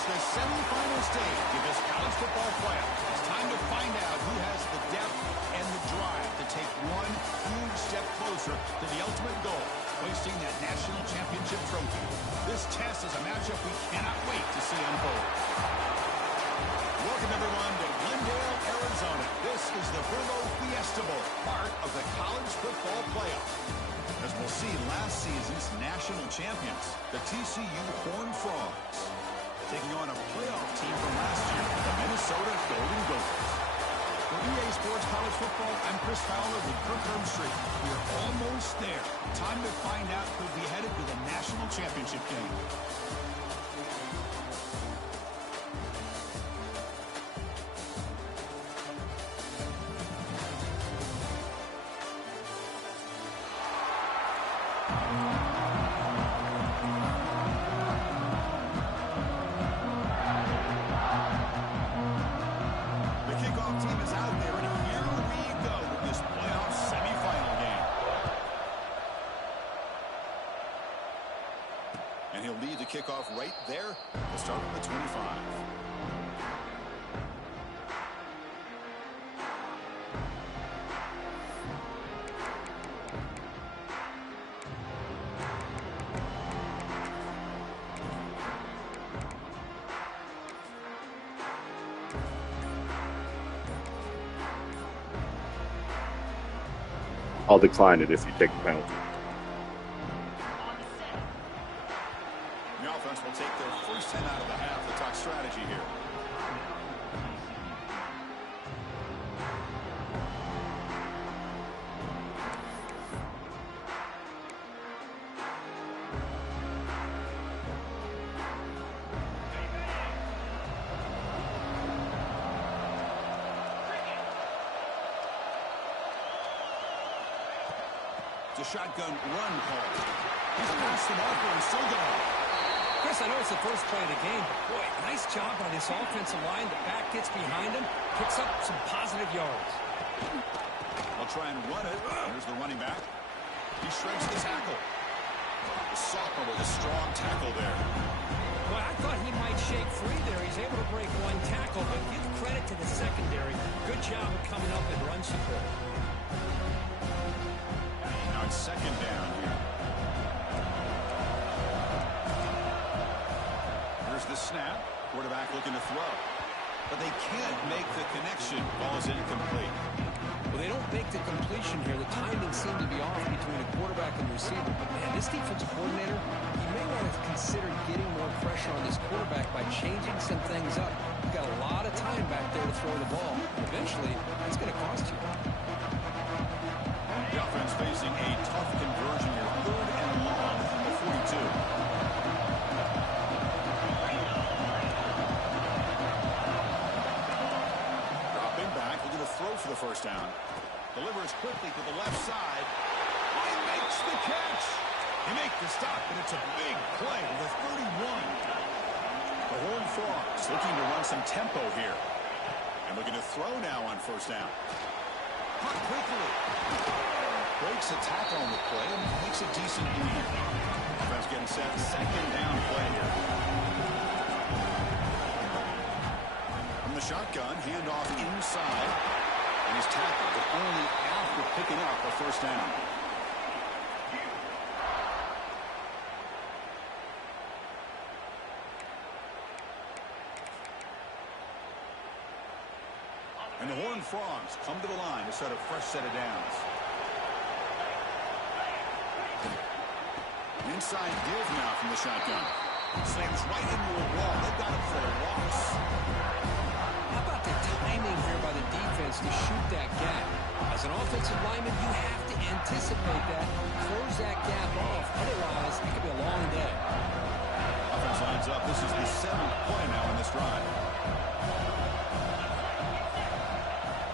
It's the semifinal stage of this college football playoff. It's time to find out who has the depth and the drive to take one huge step closer to the ultimate goal, hoisting that national championship trophy. This test is a matchup we cannot wait to see unfold. Welcome, everyone, to Glendale, Arizona. This is the Verbo Fiesta Bowl, part of the college football playoff. As we'll see, last season's national champions, the TCU Horned Frogs, taking on a playoff team from last year, the Minnesota Golden Gophers. For EA Sports College Football, I'm Chris Fowler with Kirk Herbstreit. We're almost there. Time to find out who'll be headed to the national championship game. And he'll lead the kickoff right there. We'll start with the 25. I'll decline it if you take the penalty. Will take their first 10 out of the half. The talk strategy here. It's a shotgun run call. He's past the marker and still going. Chris, I know it's the first play of the game, but boy, nice job by this offensive line. The back gets behind him, picks up some positive yards. They'll try and run it. Here's the running back. He shreds the tackle. The sophomore with a strong tackle there. Well, I thought he might shake free there. He's able to break one tackle, but give credit to the secondary. Good job of coming up and run support. Now it's second down here. The snap, quarterback looking to throw, but they can't make the connection. Ball is incomplete. Well, they don't make the completion here. The timing seemed to be off between a quarterback and receiver. But man, this defensive coordinator, he may want to consider getting more pressure on this quarterback by changing some things up. You've got a lot of time back there to throw the ball. Eventually, it's going to cost you. The offense facing a tough conversion here, 3rd and long at 42. Throw for the first down. Delivers quickly to the left side. He makes the catch. He makes the stop, but it's a big play with 31. The Horned Frogs looking to run some tempo here. And looking to throw now on first down. Caught quickly. Breaks a tackle on the play and makes a decent lead. Offense getting set. Second down play here. From the shotgun, handoff inside. And he's tackled, but only after picking up a first down. And the Horned Frogs come to the line to set a fresh set of downs. Inside give now from the shotgun. Slams right into a wall. They've got him for a loss. How about the timing here by the defense to shoot that gap? As an offensive lineman, you have to anticipate that, close that gap off. Otherwise, it could be a long day. Offense lines up. This is the 7th play now in this drive.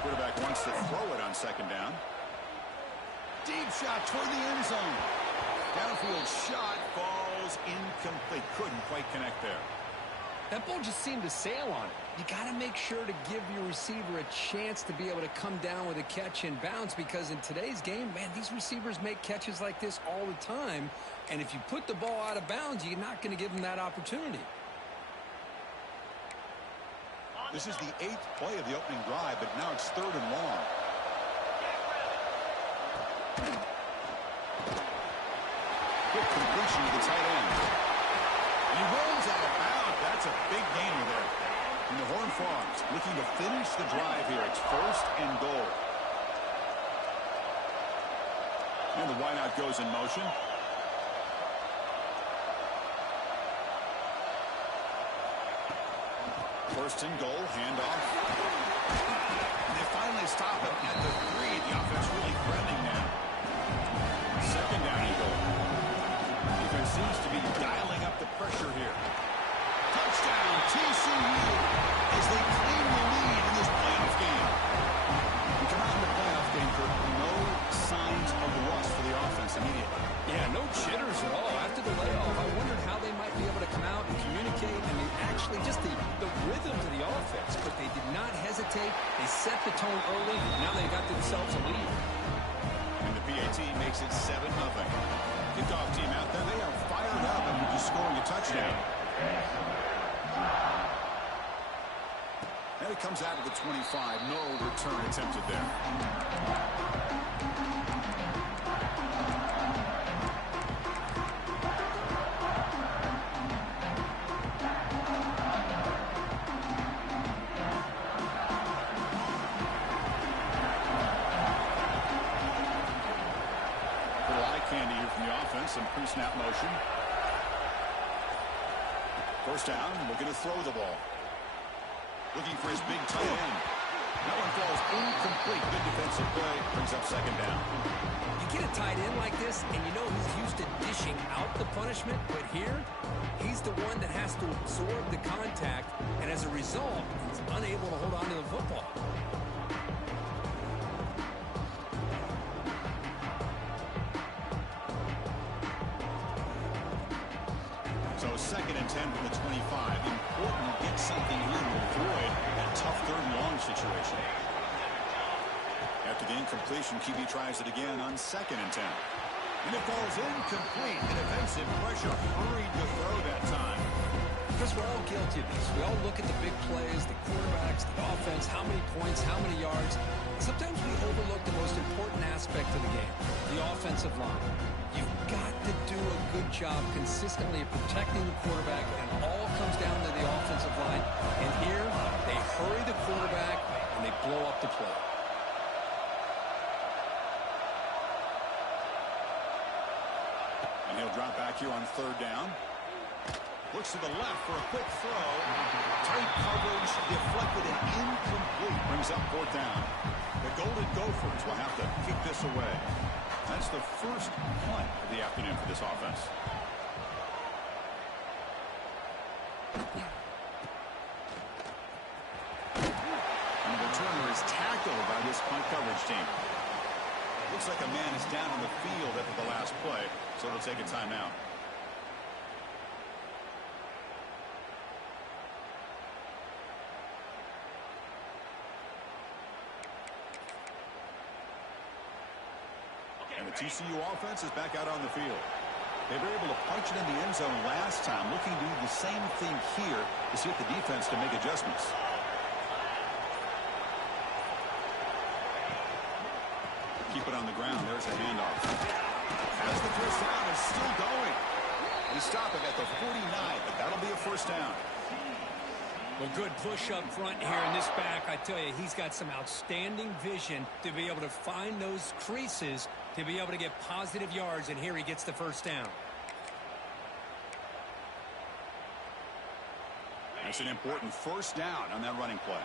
Quarterback wants to throw it on second down. Deep shot toward the end zone. Downfield shot falls incomplete. Couldn't quite connect there. That ball just seemed to sail on it. You got to make sure to give your receiver a chance to be able to come down with a catch and bounce, because in today's game, man, these receivers make catches like this all the time. And if you put the ball out of bounds, you're not going to give them that opportunity. This is the 8th play of the opening drive, but now it's 3rd and long. Quick completion to the tight end. He rolls out of bounds. That's a big gainer there. And the Horned Frogs looking to finish the drive here. It's 1st and goal. And the wideout goes in motion. 1st and goal, handoff. And they finally stop it at the 3. The offense really threatening now. 2nd down and goal. Defense seems to be dialing up the pressure here. Touchdown, TCU, as they claim the lead in this playoff game. We come out in the playoff game for no signs of rust for the offense immediately. Yeah, no jitters at all. After the layoff, I wondered how they might be able to come out and communicate, and actually just the rhythm to the offense, but they did not hesitate. They set the tone early. Now they got themselves a lead. And the PAT makes it 7-0. Kickoff team out there. They are fired up and just scoring a touchdown. And it comes out of the 25. No return attempted there. Some pre-snap motion. 1st down, looking to throw the ball. Looking for his big tight end. That one falls incomplete. Good defensive play. Brings up 2nd down. You get a tight end like this, and you know he's used to dishing out the punishment, but here, he's the one that has to absorb the contact, and as a result, he's unable to hold on to the football. So 2nd and 10 from the 25. Important to get something here to avoid that tough 3rd and long situation. After the incompletion, QB tries it again on 2nd and 10. And it falls incomplete. The defensive pressure hurried to throw that time. Because we're all guilty of this. We all look at the big plays, the quarterbacks, the offense, how many points, how many yards. Sometimes we overlook the most important aspect of the game, the offensive line. You've got to do a good job consistently of protecting the quarterback, and all comes down to the offensive line. And here, they hurry the quarterback, and they blow up the play. And he'll drop back here on 3rd down. Looks to the left for a quick throw. Tight coverage, deflected and incomplete. Brings up 4th down. The Golden Gophers will have to kick this away. That's the first punt of the afternoon for this offense. And the returner is tackled by this punt coverage team. Looks like a man is down on the field after the last play, so they'll take a timeout. And the TCU offense is back out on the field. They were able to punch it in the end zone last time, looking to do the same thing here to see if the defense can make adjustments. Keep it on the ground. There's a handoff. As the first down is still going. They stop it at the 49, but that'll be a 1st down. Well, good push up front here in this back. I tell you, he's got some outstanding vision to be able to find those creases to be able to get positive yards, and here he gets the 1st down. That's an important 1st down on that running play.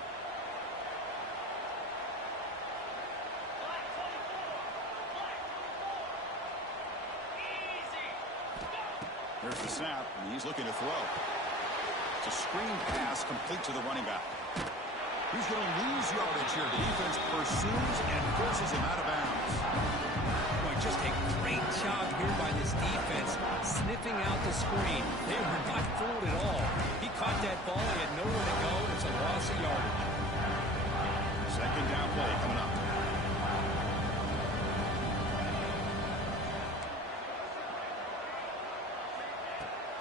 Here's the snap, and he's looking to throw. It's a screen pass complete to the running back. He's going to lose yardage here. The defense pursues and forces him out of bounds. Boy, just a great job here by this defense, sniffing out the screen. They were not fooled at all. He caught that ball. He had nowhere to go. It's a loss of yardage. 2nd down play coming up.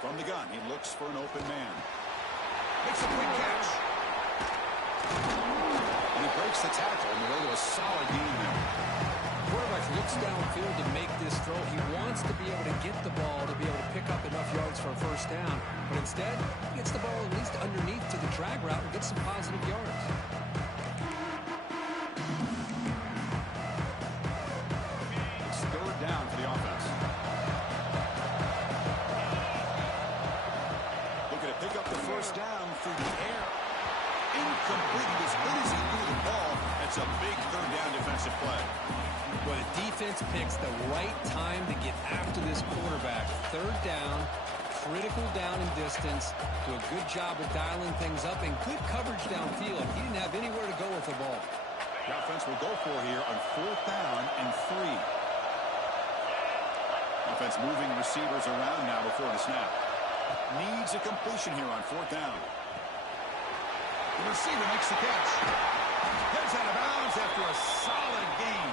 From the gun, he looks for an open man. Makes a quick catch. makes the tackle on the way to a solid gain there. Quarterback looks downfield to make this throw. He wants to be able to get the ball to be able to pick up enough yards for a first down. But instead, he gets the ball at least underneath to the drag route and gets some positive yards. It's third down for the offense. Looking to pick up the first down through the air. Incomplete. As good as he threw the ball, that's a big third down defensive play. But the defense picks the right time to get after this quarterback. Third down, critical down and distance. Do a good job of dialing things up and good coverage downfield. He didn't have anywhere to go with the ball. The offense will go for here on fourth down and 3. Offense moving receivers around now before the snap. Needs a completion here on fourth down. The receiver makes the catch. Heads out of bounds after a solid gain.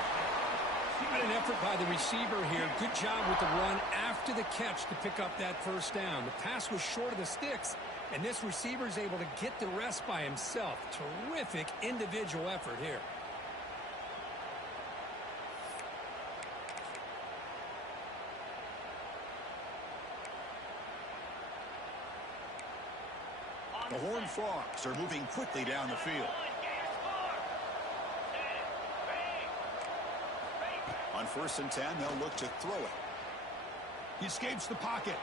Got an effort by the receiver here. Good job with the run after the catch to pick up that first down. The pass was short of the sticks, and this receiver is able to get the rest by himself. Terrific individual effort here. The Horned Frogs are moving quickly down the field. On 1st and 10, they'll look to throw it. He escapes the pocket.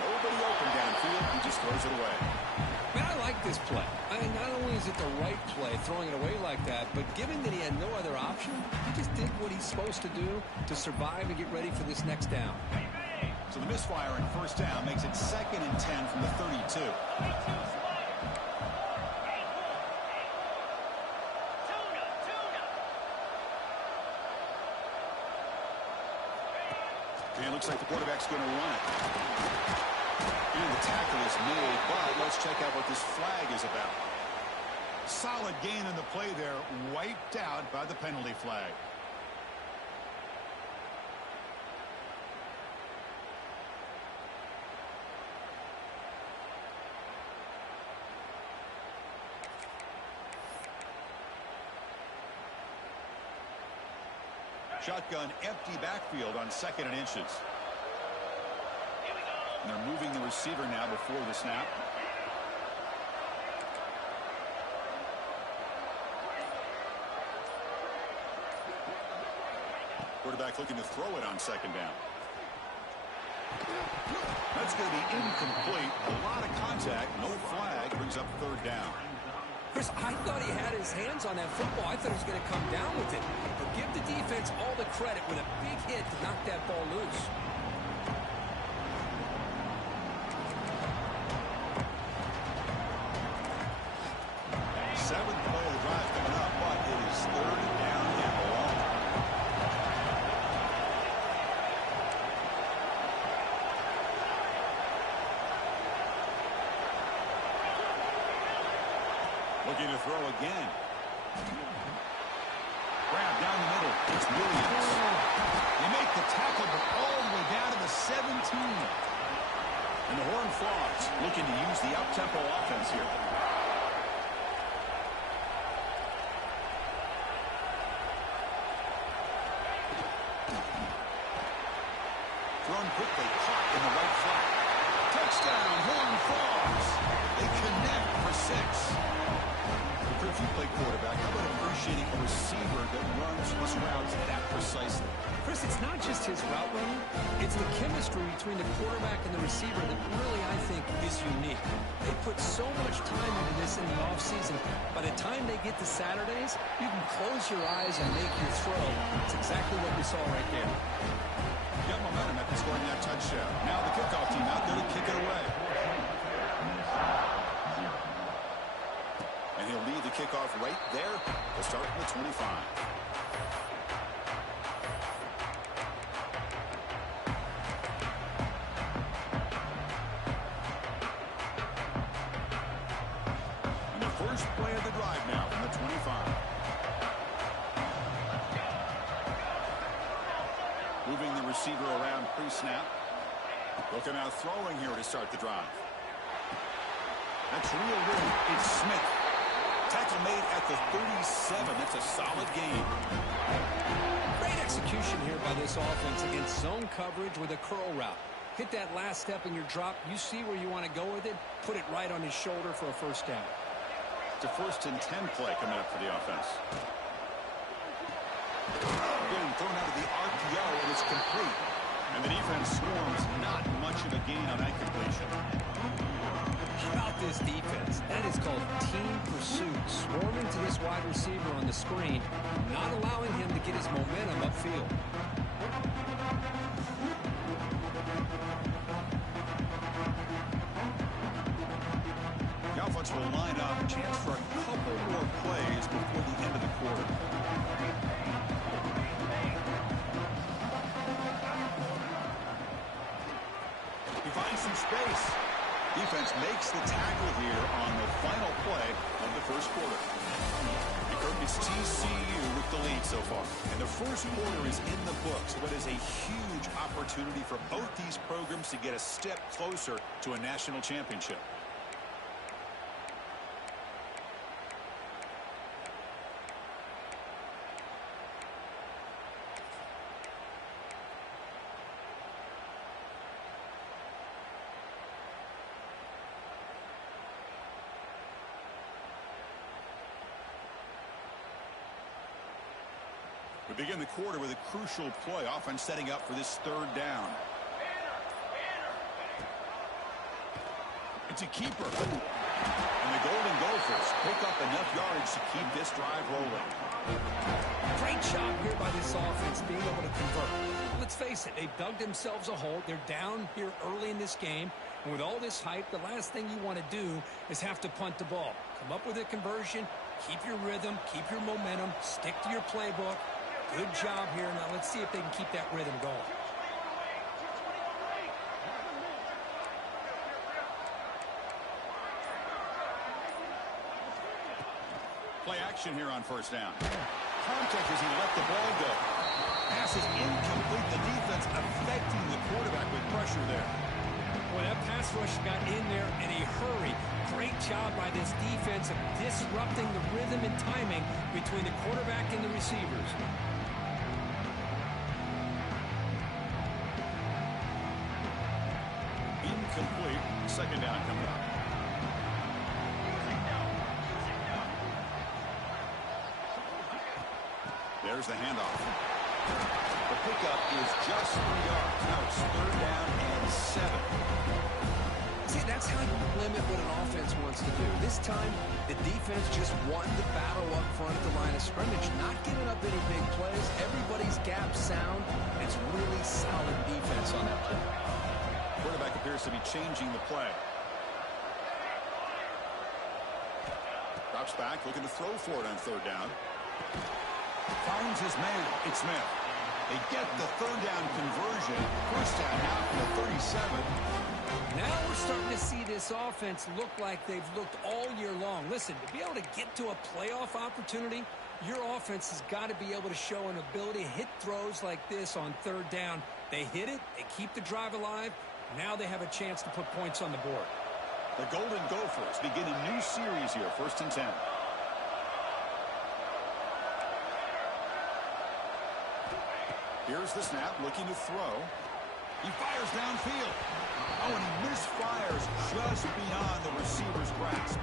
Nobody open downfield. He just throws it away. Man, I like this play. I mean, not only is it the right play, throwing it away like that, but given that he had no other option, he just did what he's supposed to do to survive and get ready for this next down. So the misfire in first down makes it 2nd and 10 from the 32. And it looks like the quarterback's going to run it. And the tackle is made, but let's check out what this flag is about. Solid gain in the play there, wiped out by the penalty flag. Shotgun empty backfield on 2nd and inches. And they're moving the receiver now before the snap. Quarterback looking to throw it on 2nd down. That's going to be incomplete. A lot of contact. No flag. Brings up 3rd down. Chris, I thought he had his hands on that football. I thought he was going to come down with it. But give the defense all the credit with a big hit to knock that ball loose. Seventh play of the drive coming up, but it is 3rd down and long. Looking to throw again. Grab down the middle. It's Williams. They make the tackle, but all the way down to the 17. And the Horned Frogs looking to use the up-tempo offense here. Thrown quickly, caught in the right flat. Touchdown, Horned Frogs. They connect for 6. If you play quarterback, how about appreciating a receiver that runs his routes that precisely? Chris, it's not just his route running. It's the chemistry between the quarterback and the receiver that really, I think, is unique. They put so much time into this in the offseason. By the time they get to Saturdays, you can close your eyes and make your throw. It's exactly what we saw right there. Got momentum after scoring that touchdown. Now the kickoff team out there to kick it away. And he'll lead the kickoff right there to start the 25. And the first play of the drive now from the 25. Moving the receiver around pre-snap. Looking out throwing here to start the drive. That's real room. It's Smith. Tackle made at the 37. That's a solid gain. Great execution here by this offense against zone coverage with a curl route. Hit that last step in your drop. You see where you want to go with it. Put it right on his shoulder for a first down. It's a 1st and 10 play coming up for the offense. Getting thrown out of the RPO, and it's complete. And the defense swarms. Not much of a gain on that completion. How about this defense? That is called team pursuit. Swarming to this wide receiver on the screen, not allowing him to get his momentum upfield. The offense will line up. A chance for a couple more plays before the end of the quarter. He finds some space. Defense makes the tackle here on the final play of the first quarter. It's TCU with the lead so far. And the first quarter is in the books. What is a huge opportunity for both these programs to get a step closer to a national championship. We begin the quarter with a crucial play. Offense setting up for this 3rd down. It's a keeper. And the Golden Gophers pick up enough yards to keep this drive rolling. Great job here by this offense being able to convert. Let's face it, they've dug themselves a hole. They're down here early in this game. And with all this hype, the last thing you want to do is have to punt the ball. Come up with a conversion, keep your rhythm, keep your momentum, stick to your playbook. Good job here. Now let's see if they can keep that rhythm going. Play action here on 1st down. Contact as he let the ball go. Pass is incomplete. The defense affecting the quarterback with pressure there. Boy, that pass rush got in there in a hurry. Great job by this defense of disrupting the rhythm and timing between the quarterback and the receivers. Incomplete. 2nd down coming up. There's the handoff. The pickup is just 3 yards. Now it's 3rd down and 7. See, that's how you limit what an offense wants to do. This time, the defense just won the battle up front at the line of scrimmage, not giving up any big plays. Everybody's gap sound. It's really solid defense on that play. Quarterback appears to be changing the play. Drops back, looking to throw for it on 3rd down. Finds his man. It's Smith. They get the 3rd down conversion. 1st down now from the 37. Now we're starting to see this offense look like they've looked all year long. Listen, to be able to get to a playoff opportunity, your offense has got to be able to show an ability to hit throws like this on 3rd down. They hit it. They keep the drive alive. Now they have a chance to put points on the board. The Golden Gophers begin a new series here, 1st and 10. Here's the snap, looking to throw. He fires downfield. Oh, and he misfires just beyond the receiver's grasp.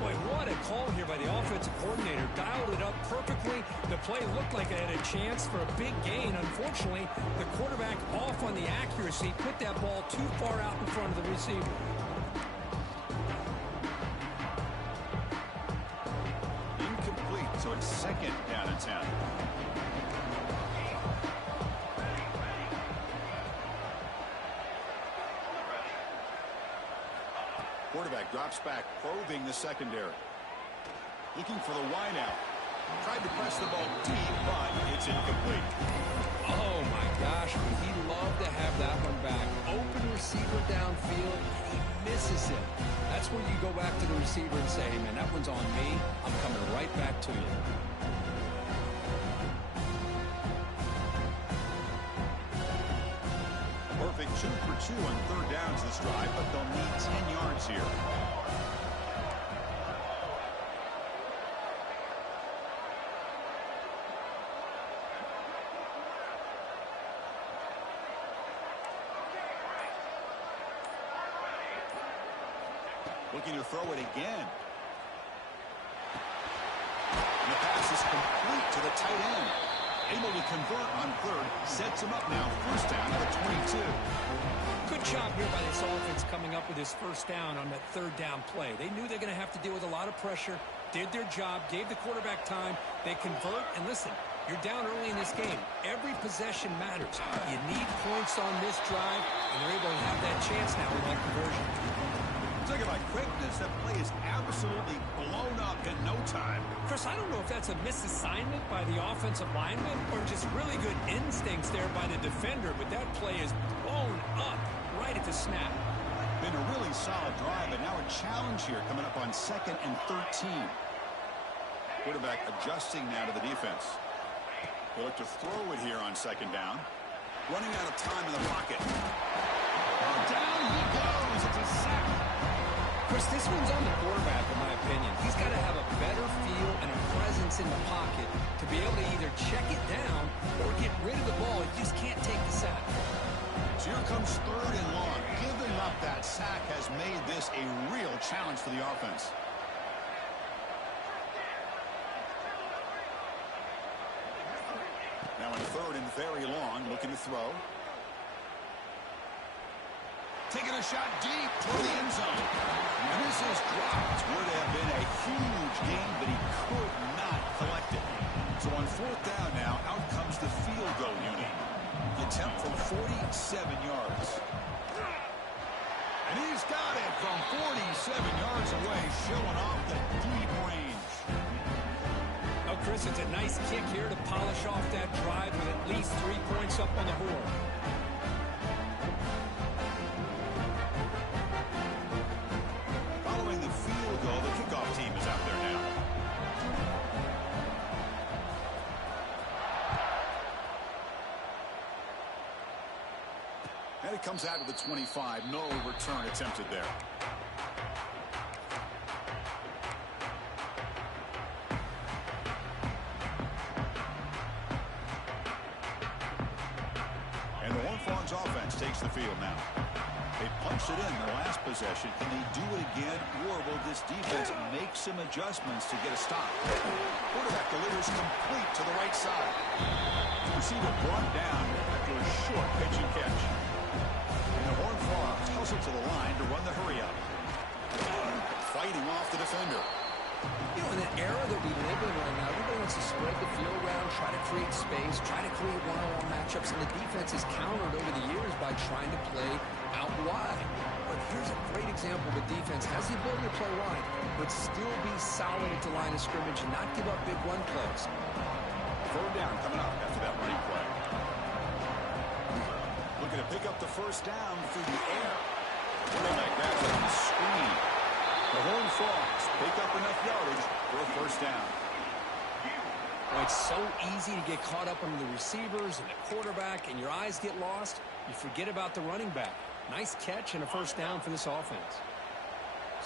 Boy, what a call here by the offensive coordinator. Dialed it up perfectly. The play looked like it had a chance for a big gain. Unfortunately, the quarterback off on the accuracy, put that ball too far out in front of the receiver. Incomplete, so it's 2nd down and 10. Quarterback drops back, probing the secondary. Looking for the wide out. Tried to press the ball deep, but it's incomplete. Oh, my gosh. Would he love to have that one back. Open receiver downfield, and he misses it. That's where you go back to the receiver and say, hey, man, that one's on me. I'm coming right back to you. Perfect 2 for 2 on 3rd downs this drive, but they'll need 10 yards here. Looking to throw it again. And the pass is complete to the tight end. Able to convert on third. Sets him up now. First down at the 22. Good job here by this offense coming up with his first down on that third down play. They knew they're going to have to deal with a lot of pressure. Did their job. Gave the quarterback time. They convert. And listen, you're down early in this game. Every possession matters. You need points on this drive, and they're able to have that chance now with that conversion. Talk about quickness. That play is absolutely blown up in no time. Chris, I don't know if that's a misassignment by the offensive lineman or just really good instincts there by the defender, but that play is blown up right at the snap. Been a really solid drive, but now a challenge here coming up on 2nd and 13. Quarterback adjusting now to the defense. They look to throw it here on 2nd down. Running out of time in the pocket. Down he goes. It's a sack. Chris, this one's on the quarterback, in my opinion. He's got to have a better feel and a presence in the pocket to be able to either check it down or get rid of the ball. He just can't take the sack. So here comes 3rd and long. Giving up that sack has made this a real challenge for the offense. Now in 3rd and very long, looking to throw. Taking a shot deep toward the end zone. And this is dropped. Would have been a huge gain, but he could not collect it. So on 4th down now, out comes the field goal unit. The attempt from 47 yards. And he's got it from 47 yards away, showing off the deep range. Oh, Chris, it's a nice kick here to polish off that drive with at least 3 points up on the board. Following the field goal, the kickoff team is out there now. And it comes out to the 25. No return attempted there. And the Horned Frogs offense takes the field now. They punched it in their last possession. Can they do it again, or will this defense make some adjustments to get a stop? Quarterback delivers complete to the right side. Receiver brought down after a short pitch and catch. And the Horned Frogs hustle to the line to run the hurry-up. Fighting off the defender. You know, in the era that we live in right now, everybody wants to spread the field around, try to create space, try to create one-on-one matchups, and the defense has countered over the years by trying to play out wide. But here's a great example of a defense has the ability to play wide, but still be solid at the line of scrimmage and not give up big run plays. 3rd down coming up after that running play. Looking to pick up the first down through the air. Quarterback grabs it on the screen. The Horned Frogs pick up enough yardage for a first down. Well, it's so easy to get caught up under the receivers and the quarterback, and your eyes get lost. You forget about the running back. Nice catch and a first down for this offense.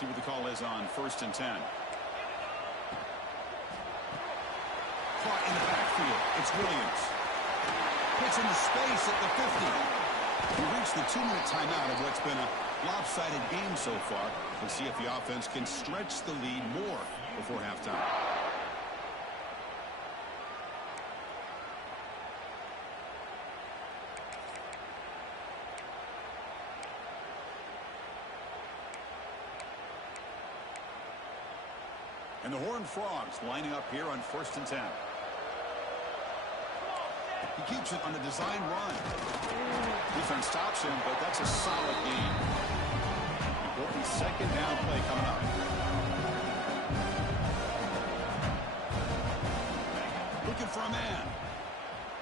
See what the call is on 1st and 10. Caught in the backfield. It's Williams. Puts into space at the 50. We reached the 2-minute timeout of what's been a lopsided game so far. We'll see if the offense can stretch the lead more before halftime. And the Horned Frogs lining up here on 1st and 10. He keeps it on a design run. Defense stops him, but that's a solid gain. Important 2nd down play coming up. Looking for a man.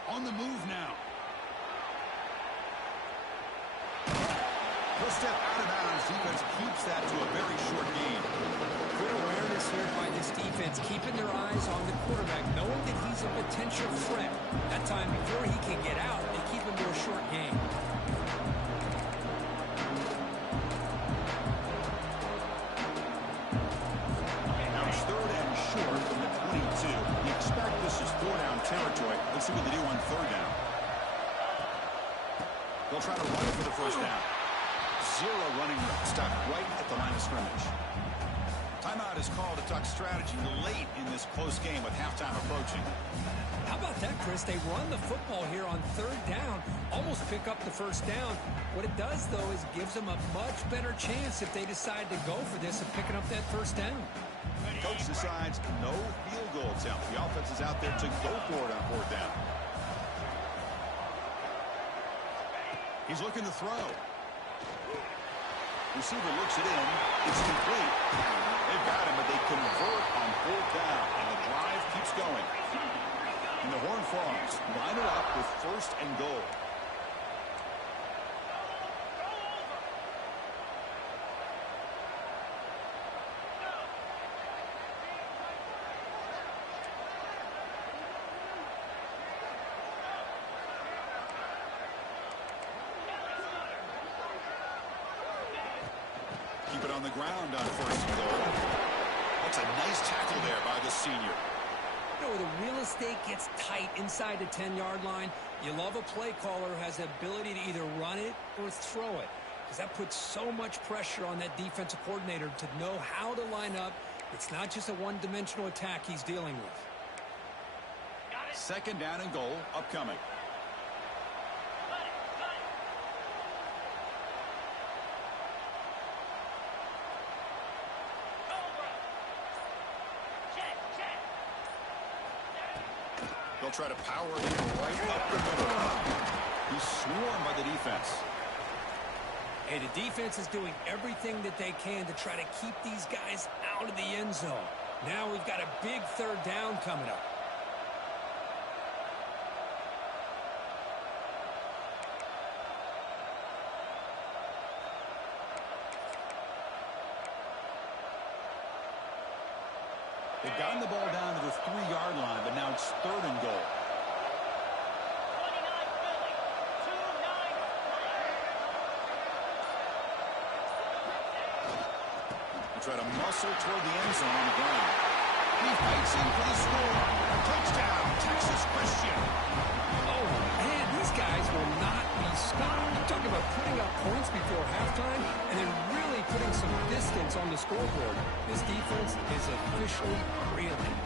On the move now. He'll step out of bounds. Defense keeps that to a very short gain. Good awareness here by this defense, keeping their eyes on the quarterback, knowing that he's a potential threat. That time, before he can get out, they keep him to a short gain. Now it's 3rd and short from the 22. You expect this is 4-down territory. Let's see what they do on 3rd down. They'll try to run it for the first down. 0 running room, stuck right at the line of scrimmage. Timeout is called to talk strategy late in this close game with halftime approaching. How about that, Chris? They run the football here on 3rd down, almost pick up the 1st down. What it does, though, is gives them a much better chance if they decide to go for this of picking up that 1st down. Coach decides no field goal attempt. The offense is out there to go for it on 4th down. He's looking to throw. Receiver looks it in. It's complete. They've got him, but they convert on 4th down, and the drive keeps going. And the Horned Frogs line it up with 1st and goal. Keep it on the ground on 1st and goal. That's a nice tackle there by the senior. You know, the real estate gets tight inside the 10-yard line. You love a play caller who has the ability to either run it or throw it, because that puts so much pressure on that defensive coordinator to know how to line up. It's not just a one-dimensional attack he's dealing with. 2nd down and goal upcoming. They'll try to power it in right up the middle. He's swarmed by the defense. Hey, the defense is doing everything that they can to try to keep these guys out of the end zone. Now we've got a big 3rd down coming up. They've gotten the ball down to the 3-yard line, but now it's 3rd and goal. They try to muscle toward the end zone on the ground. He fights in for the score. Touchdown, Texas Christian. Oh, man, these guys will not be stopped. You're talking about putting up points before halftime, and then really putting some distance on the scoreboard. This defense is officially reeling.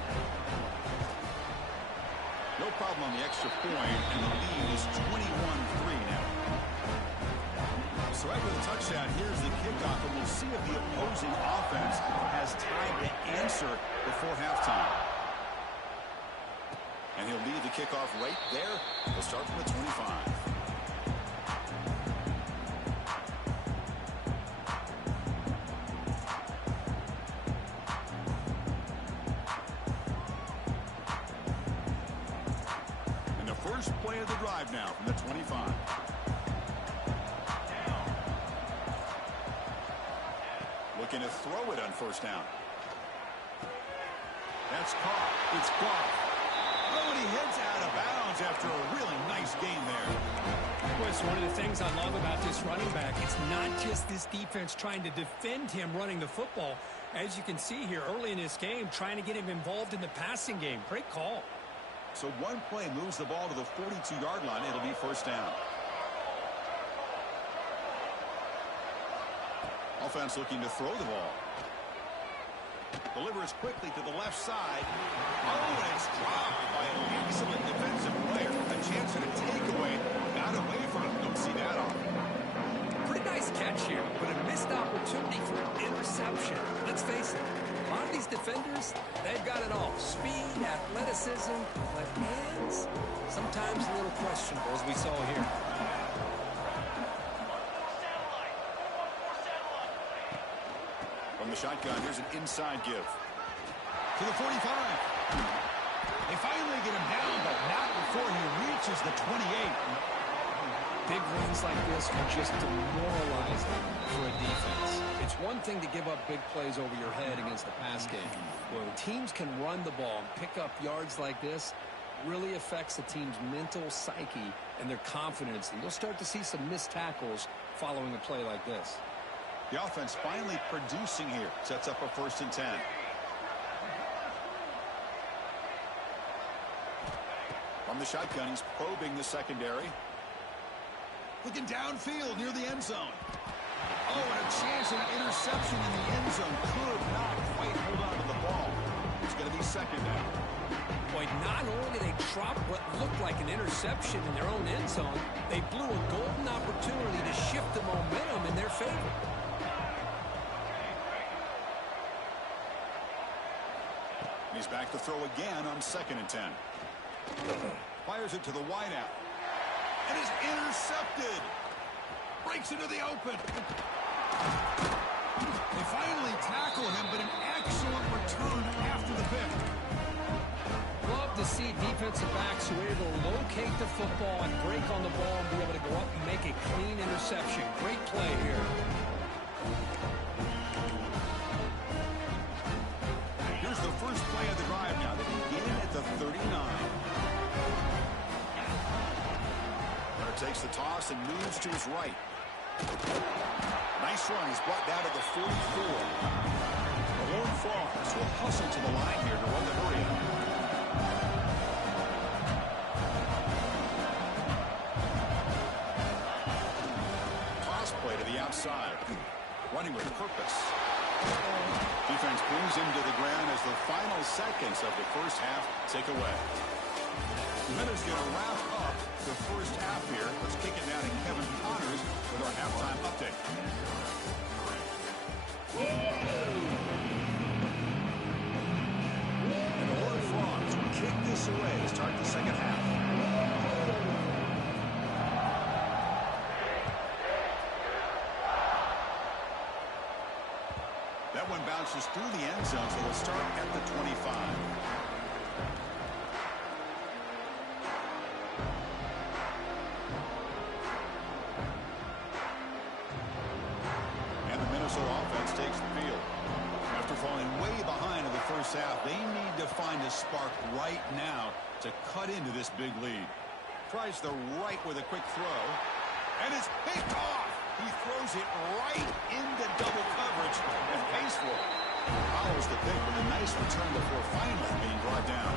No problem on the extra point, and the lead is 21-3 now. So after the touchdown, here's the kickoff, and we'll see if the opposing offense has time to answer before halftime. And he'll lead the kickoff right there. We'll start from the 25. And the first play of the drive now from the 25. Looking to throw it on 1st down. That's caught. It's Goff. Oh, and he heads out of bounds after a really nice game there. Well, it's one of the things I love about this running back. It's not just this defense trying to defend him running the football. As you can see here early in this game, trying to get him involved in the passing game. Great call. So one play moves the ball to the 42-yard line. It'll be 1st down. Offense looking to throw the ball. Delivers quickly to the left side. Oh, and it's dropped by an excellent defensive player. A chance at a takeaway. Got away from him. Don't see that often. Pretty nice catch here, but a missed opportunity for an interception. Let's face it, a lot of these defenders, they've got it all. Speed, athleticism, but hands, sometimes a little questionable, as we saw here. From the shotgun, here's an inside give. To the 45. They finally get him down, but not before he reaches the 28. Big runs like this are just demoralizing for a defense. It's one thing to give up big plays over your head against the pass game. When teams can run the ball and pick up yards like this, really affects the team's mental psyche and their confidence. And you'll start to see some missed tackles following a play like this. The offense finally producing here. Sets up a 1st and 10. From the shotgun, he's probing the secondary. Looking downfield near the end zone. Oh, and a chance at an interception in the end zone. Could not quite hold on to the ball. It's going to be second down. Boy, not only did they drop what looked like an interception in their own end zone, they blew a golden opportunity to shift the momentum in their favor. He's back to throw again on 2nd and 10. Fires it to the wideout. And is intercepted. Breaks into the open. They finally tackle him, but an excellent return after the pick. Love to see defensive backs who are able to locate the football and break on the ball and be able to go up and make a clean interception. Great play here. Here's the first play of the drive now. They begin at the 39. Runner takes the toss and moves to his right. Nice run. He's brought down to the 44. The Horned Frogs will hustle to the line here to run the hurry up. Toss play to the outside. Running with purpose. Defense brings him to the ground as the final seconds of the first half tick away. The Miners going to wrap up the first half here. Let's kick it down to Kevin Connors with our halftime update. And the Horned Frogs will kick this away to start the second half. That one bounces through the end zone, so they'll start at the 25. And the Minnesota offense takes the field. After falling way behind in the first half, they need to find a spark right now to cut into this big lead. Tries the right with a quick throw, and it's picked off. He throws it right into double coverage and pays for it. Follows the pick with a nice return before finally being brought down.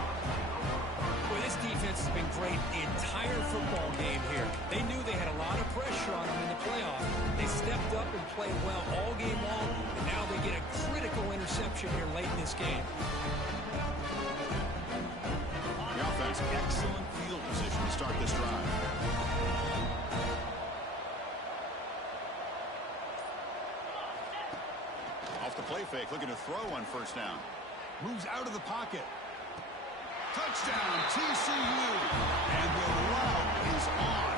Boy, this defense has been great the entire football game here. They knew they had a lot of pressure on them in the playoffs. They stepped up and played well all game long, and now they get a critical interception here late in this game. The offense, excellent field position to start this drive. Off the play fake, looking to throw on first down. Moves out of the pocket. Touchdown, TCU. And the route is on.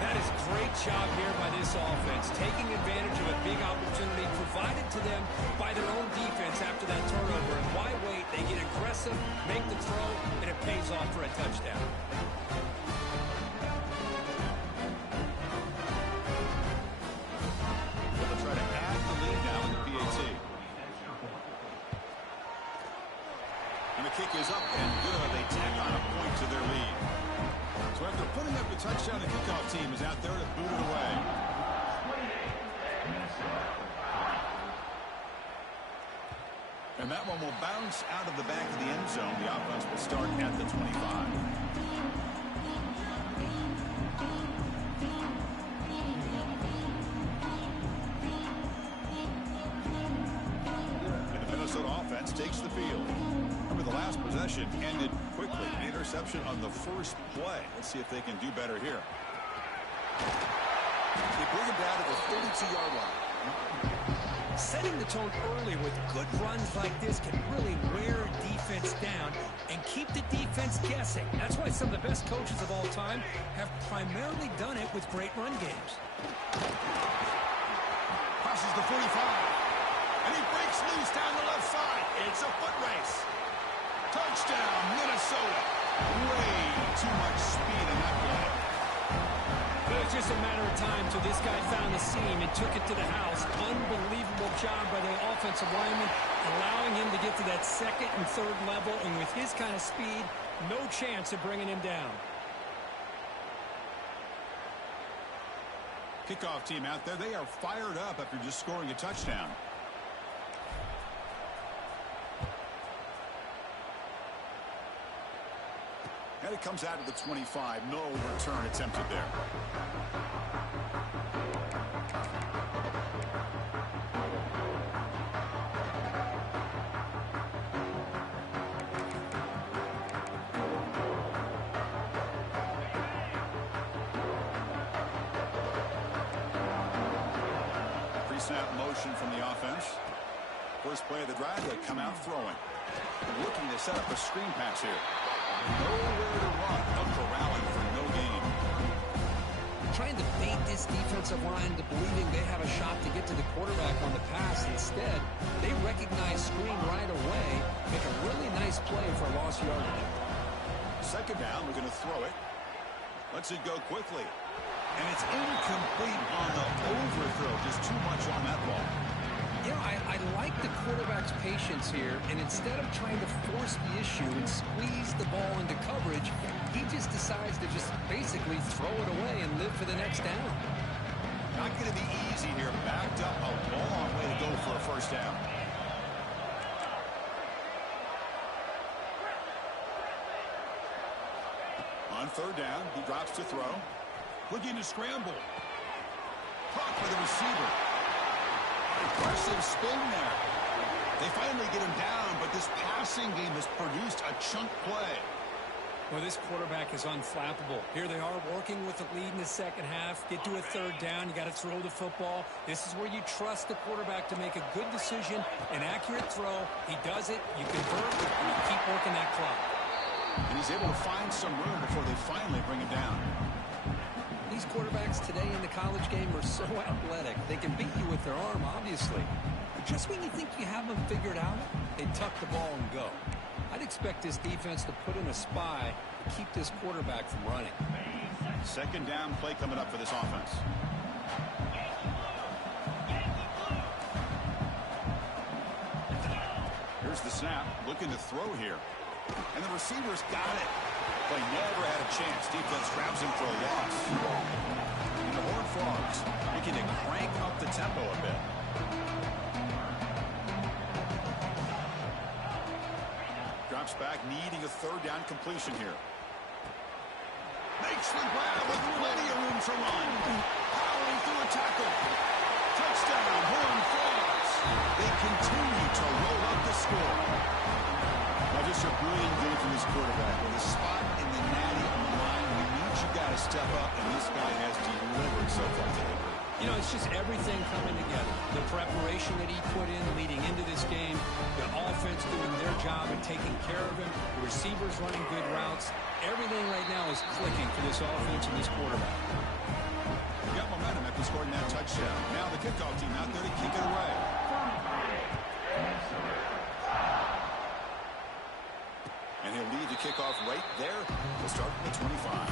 That is great job here by this offense, taking advantage of a big opportunity provided to them by their own defense after that turnover. And why wait? They get aggressive, make the throw, and it pays off for a touchdown. They'll try to add the lead now in the PAT. And the kick is up and good. They tack on a point to their lead. So after putting up the touchdown, the kickoff team is out there to boot it away. And that one will bounce out of the back of the end zone. The offense will start at the 25. And the Minnesota offense takes the field. Remember, the last possession ended quickly. An interception on the first play. Let's see if they can do better here. They bring him down to the 32-yard line. Setting the tone early with good runs like this can really wear a defense down and keep the defense guessing. That's why some of the best coaches of all time have primarily done it with great run games. Crosses the 45. And he breaks loose down the left side. It's a foot race. Touchdown, Minnesota. Way too much speed in that play. It was just a matter of time till this guy found the seam and took it to the house. Unbelievable job by the offensive lineman, allowing him to get to that second and third level. And with his kind of speed, no chance of bringing him down. Kickoff team out there. They are fired up after just scoring a touchdown. And it comes out of the 25. No return attempted there. snap motion from the offense. First play of the drive, they come out throwing. Looking to set up a screen pass here. Nowhere to run. No corralling for no gain. Trying to bait this defensive line to believing they have a shot to get to the quarterback on the pass. Instead, they recognize screen right away, make a really nice play for a lost yardage. Second down, we're going to throw it. Lets it go quickly. And it's incomplete on the overthrow. Just too much on that ball. You know, I like the quarterback's patience here, and instead of trying to force the issue and squeeze the ball into coverage, he just decides to just basically throw it away and live for the next down. Not going to be easy here. Backed up a long way to go for a first down. On third down, he drops to throw. Looking to scramble. Caught for the receiver. Impressive spin there. They finally get him down, but this passing game has produced a chunk play. Well, this quarterback is unflappable. Here they are working with the lead in the second half. Get to a third down. You got to throw the football. This is where you trust the quarterback to make a good decision, an accurate throw. He does it. You convert, and you keep working that clock. And he's able to find some room before they finally bring him down. These quarterbacks today in the college game are so athletic. They can beat you with their arm, obviously. But just when you think you have them figured out, they tuck the ball and go. I'd expect this defense to put in a spy to keep this quarterback from running. Second down play coming up for this offense. Here's the snap. Looking to throw here. And the receiver's got it. But never had a chance. Defense grabs him for a loss. And the Horned Frogs looking to crank up the tempo a bit. Drops back, needing a third down completion here. Makes the grab with plenty of room to run. Powering through a tackle. Touchdown, Horned Frogs. They continue to roll up the score. Now just a brilliant game from this quarterback. With a spot in the natty on the line, we need you got to step up, and this guy has delivered so far today. You know, it's just everything coming together. The preparation that he put in leading into this game, the offense doing their job and taking care of him, the receivers running good routes. Everything right now is clicking for this offense and this quarterback. Got momentum after scoring that touchdown. Now the kickoff team out there to kick it away. And he'll lead the kickoff right there. We'll start at the 25.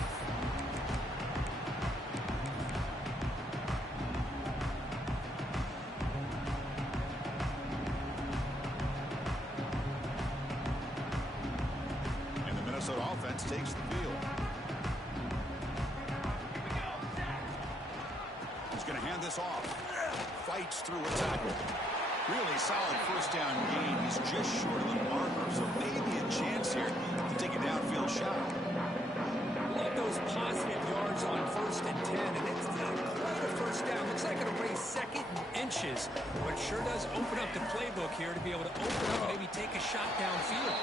And the Minnesota offense takes the field. He's going to hand this off. Fights through a tackle. Really solid first down gain. He's just short of the marker, so maybe a chance here to take a downfield shot. Love those positive yards on 1st and 10, and it's not quite a first down. Looks like it'll raise second and inches, but sure does open up the playbook here to be able to open up and maybe take a shot downfield.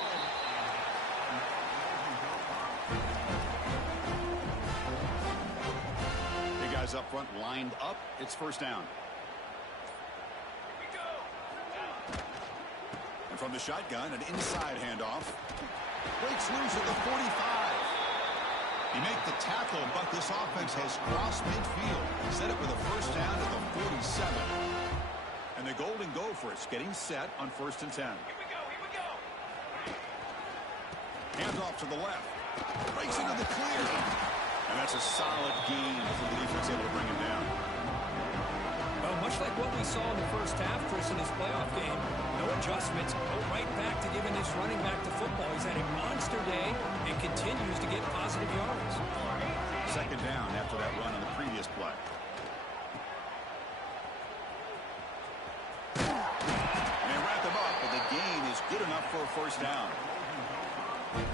Big guys up front lined up. It's first down. And from the shotgun, an inside handoff. Breaks loose at the 45. You make the tackle, but this offense has crossed midfield. Set up with a first down at the 47. And the Golden Gophers getting set on 1st and 10. Here we go. Hands off to the left. Breaks into the clear. And that's a solid gain before the defense able to bring him down. Well, much like what we saw in the first half, Chris, in this playoff game, no adjustments, go right back to giving this running back to football. He's had a monster day and continues to get positive yards. Second down after that run on the previous play. And they wrap him up, but the gain is good enough for a first down.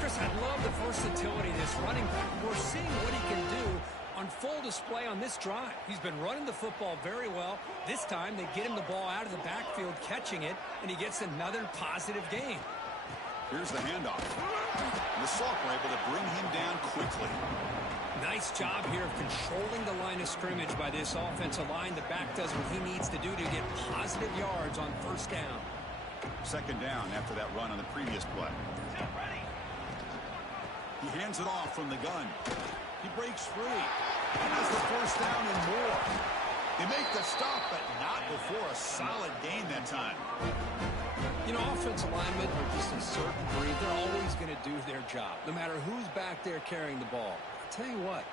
Chris, I love the versatility of this running back. We're seeing what he can do on full display on this drive. He's been running the football very well. This time they get him the ball out of the backfield, catching it, and he gets another positive gain. Here's the handoff. And the Salk were able to bring him down quickly. Nice job here of controlling the line of scrimmage by this offensive line. The back does what he needs to do to get positive yards on first down. Second down after that run on the previous play. He hands it off from the gun. He breaks free. And has the first down and more. They make the stop, but not before a solid gain that time. You know, offensive linemen are just a certain breed. They're always going to do their job, no matter who's back there carrying the ball. I'll tell you what,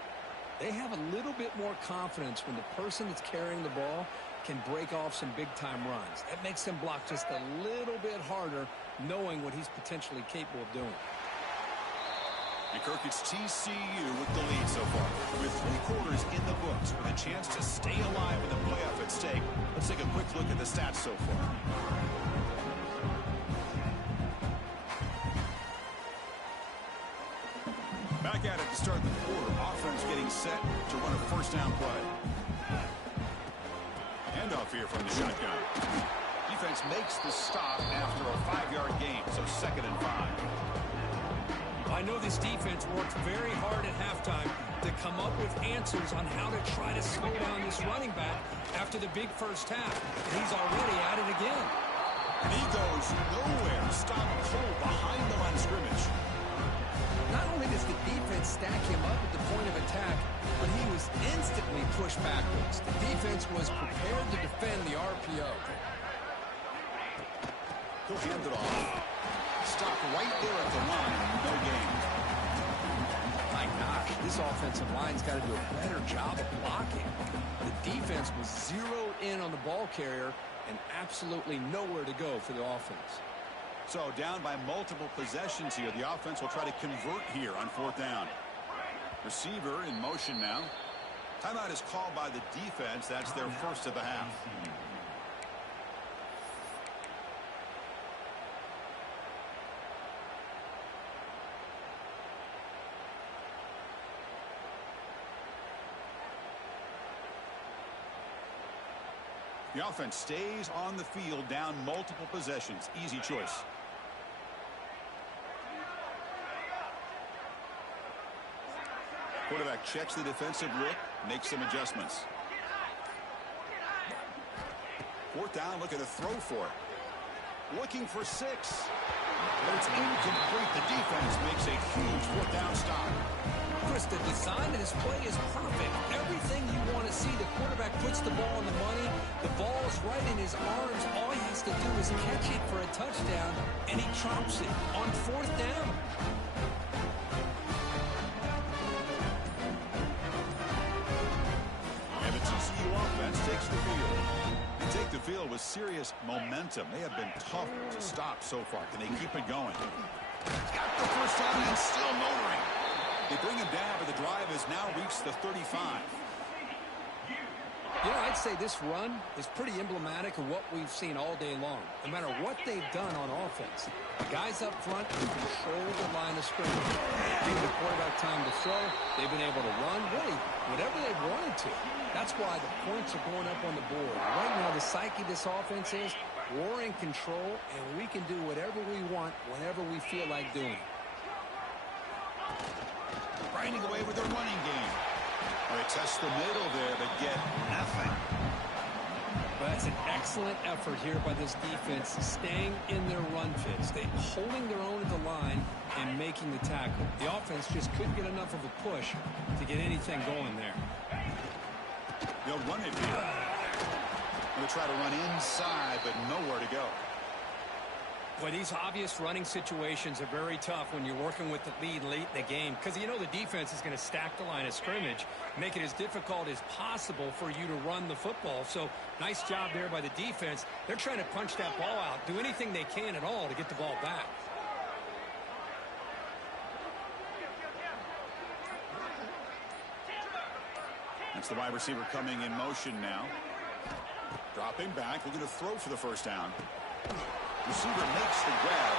they have a little bit more confidence when the person that's carrying the ball can break off some big-time runs. That makes them block just a little bit harder, knowing what he's potentially capable of doing. And Kirk, it's TCU with the lead so far. With 3 quarters in the books with a chance to stay alive with a playoff at stake. Let's take a quick look at the stats so far. Back at it to start the quarter. Offense getting set to run a first down play. Handoff here from the shotgun. Defense makes the stop after a 5-yard gain, so 2nd and 5. I know this defense worked very hard at halftime to come up with answers on how to try to slow down this running back after the big first half. He's already at it again. And he goes nowhere. Stop cold behind the line of scrimmage. Not only does the defense stack him up at the point of attack, but he was instantly pushed backwards. The defense was prepared to defend the RPO. He'll hand it off. Stop right there at the line. No gain. My gosh, this offensive line's got to do a better job of blocking. The defense was zeroed in on the ball carrier and absolutely nowhere to go for the offense. So down by multiple possessions here. The offense will try to convert here on 4th down. Receiver in motion now. Timeout is called by the defense. That's their first of the half. The offense stays on the field down multiple possessions. Easy choice. Quarterback checks the defensive look, makes some adjustments. 4th down, look at the throw for it. Looking for 6. But it's incomplete. The defense makes a huge 4th down stop. Chris, the design of this play is perfect. Everything you want to see. The quarterback puts the ball on the money. The ball's right in his arms. All he has to do is catch it for a touchdown, and he chomps it on 4th down. And the TCU offense takes the field. They take the field with serious momentum. They have been tough to stop so far. Can they keep it going? Got the first down and still motoring. They bring him down, but the drive has now reached the 35. You know, I'd say this run is pretty emblematic of what we've seen all day long. No matter what they've done on offense, the guys up front who control the line of scrimmage, give the quarterback time to throw. They've been able to run, really, whatever they've wanted to. That's why the points are going up on the board. Right now, the psyche of this offense is we're in control, and we can do whatever we want whenever we feel like doing it. Grinding away with their running game. They test the middle there, but get nothing. But that's an excellent effort here by this defense, staying in their run fits. They're holding their own at the line and making the tackle. The offense just couldn't get enough of a push to get anything going there. They'll run it here. They'll try to run inside, but nowhere to go. Well, these obvious running situations are very tough when you're working with the lead late in the game, because you know the defense is going to stack the line of scrimmage, make it as difficult as possible for you to run the football. So nice job there by the defense. They're trying to punch that ball out, do anything they can at all to get the ball back. That's the wide receiver coming in motion now. Dropping back, looking to throw for the first down. Receiver makes the grab.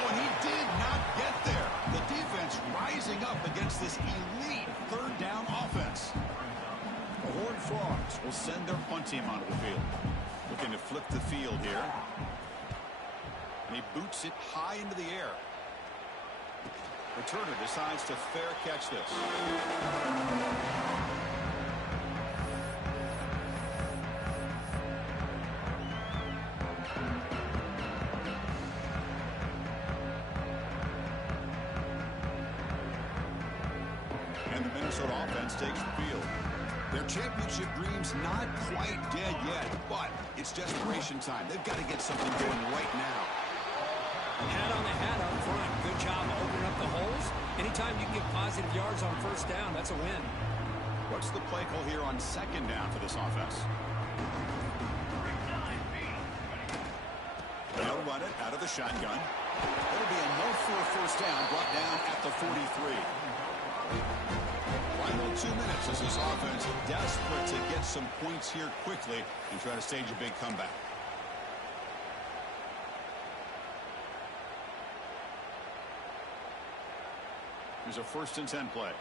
Oh, and he did not get there. The defense rising up against this elite 3rd down offense. The Horned Frogs will send their punt team onto the field. Looking to flip the field here. And he boots it high into the air. Returner decides to fair catch this. And the Minnesota offense takes the field. Their championship dream's not quite dead yet, but it's desperation time. They've got to get something going right now. Hat on the hat up front. Good job of opening up the holes. Anytime you can get positive yards on first down, that's a win. What's the play call here on second down for this offense? They'll run it out of the shotgun. It'll be enough for a first down, brought down at the 43. Final 2 minutes as this offense desperate to get some points here quickly and try to stage a big comeback. Here's a 1st and 10 play.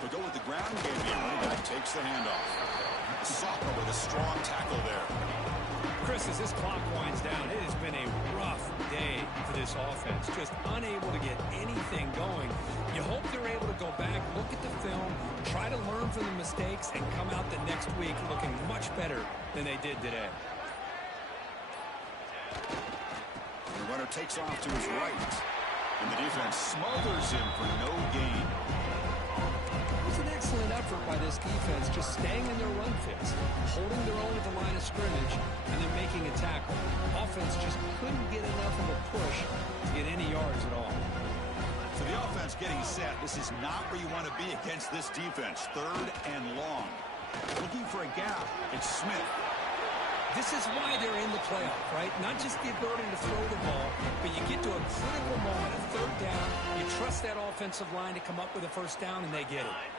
They'll go with the ground game here. Running back takes the handoff. Soccer with a strong tackle there. Chris, as this clock winds down, it has been a rough day for this offense. Just unable to get anything going. You hope they're able to go back, look at the film, try to learn from the mistakes, and come out the next week looking much better than they did today. The runner takes off to his right, and the defense smothers him for no gain. It was an excellent effort by this defense, just staying in their run fits, holding their own at the line of scrimmage, and then making a tackle. Offense just couldn't get enough of a push to get any yards at all. So the offense getting set. This is not where you want to be against this defense. 3rd and long. Looking for a gap. It's Smith. This is why they're in the playoff, right? Not just the ability to throw the ball, but you get to a critical moment, a 3rd down, you trust that offensive line to come up with a first down, and they get it.